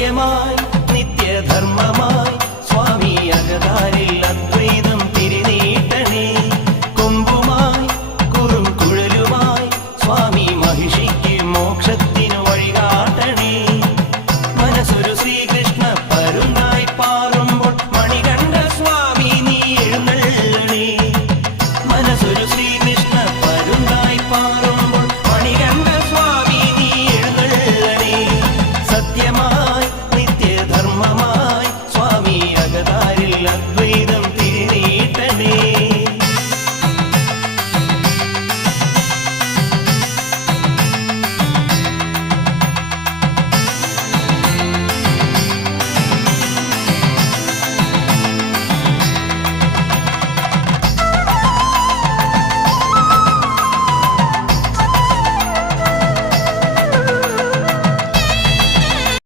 സത്യമായി നിത്യധർമ്മമായി സ്വാമി അകതാരിൽ അദ്വൈതം തിരിനീട്ടണേ. കൊമ്പുമായി കുറും കുഴലുമായി സ്വാമി മഹിഷിക്ക് മോക്ഷത്തിനു വഴികാട്ടണേ. മനസ്സൊരു ശ്രീകൃഷ്ണ പരുന്നായി പാറുമ്പോൾ മണികണ്ഠ സ്വാമി നീ എഴുന്നള്ളണേ. മനസ്സൊരു ശ്രീകൃഷ്ണ പരുന്നായി പാറുമ്പോൾ മണികണ്ഠ സ്വാമി നീ എഴുന്നള്ളണേ. സത്യമായി